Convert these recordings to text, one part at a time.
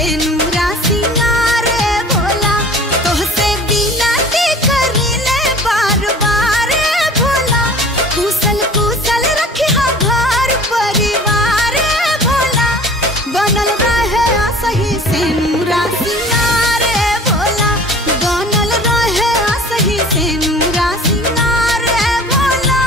से नूरा सिंगार भोला, तोहसे बिनती करीले बार बार भोला, कुशल कुशल रखिहा घर परिवार भोला, बनल रहे सही से नूरा सिंगार भोला, बनल रहे सही से नूरा सिंगार भोला।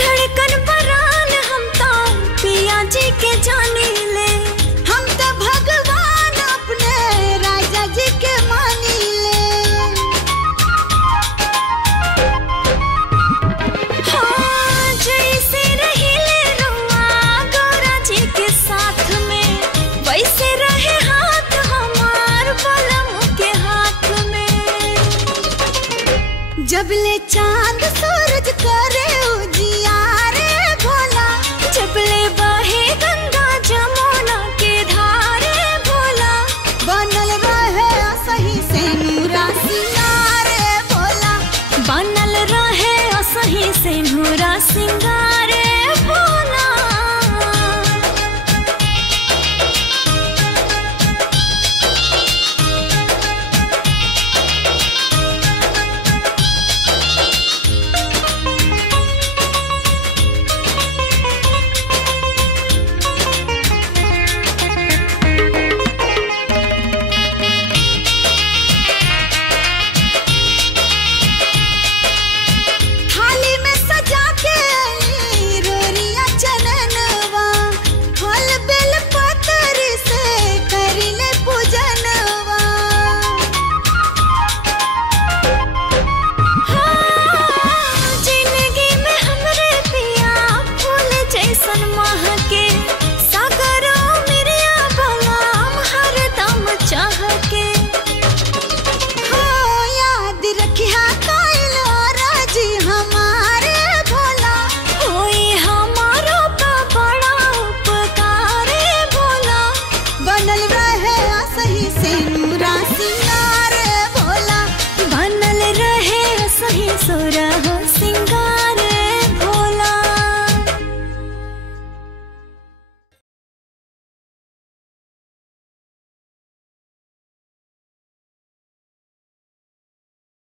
धड़कन परान हम तो पिया जी के जानी ले, हम तो भगवान अपने राजा जी के मानी ले। हाँ जैसे रहिले रुआ गौरा जी के साथ में, वैसे रहे हाथ हमार बलम के हाथ में, जब ले चांद